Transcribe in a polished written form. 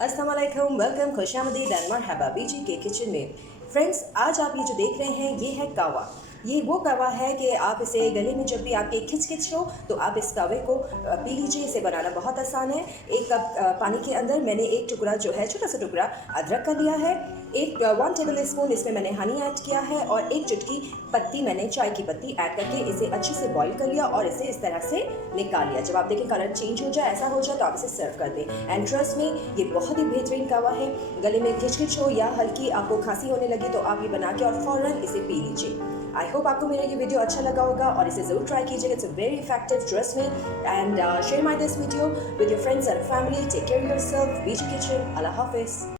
अस्सलाम वालेकुम, welcome, खुशामदीद and मरहबा बीजी के किचन में। फ्रेंड्स, आज आप ये जो देख रहे हैं ये है कावा। ये वो कावा है कि आप इसे गले में जब भी आपके खिच हो तो आप इस कावे को पी लीजिए। इसे बनाना बहुत आसान है। एक कप पानी के अंदर मैंने एक टुकड़ा जो है, छोटा सा टुकड़ा अदरक का लिया है। 1 टेबल स्पून इसमें मैंने हनी ऐड किया है और एक चुटकी पत्ती मैंने चाय की पत्ती ऐड करके इसे अच्छे से बॉईल कर लिया और इसे इस तरह से निकाल लिया। जब आप देखें कलर चेंज हो जाए, ऐसा हो जाए, तो आप इसे सर्व कर दें। एंड ट्रस्ट में ये बहुत ही बेहतरीन कावा है। गले में खिचखिच हो या हल्की आपको खांसी होने लगी तो आप ये बना के और फौरन इसे पी लीजिए। आई होप आपको मेरा ये वीडियो अच्छा लगा होगा और इसे जरूर ट्राई कीजिएगा। It's a very effective, trust me. And share my this video with your friends and family. Take care yourself. BG kitchen. अल्लाह हाफिज।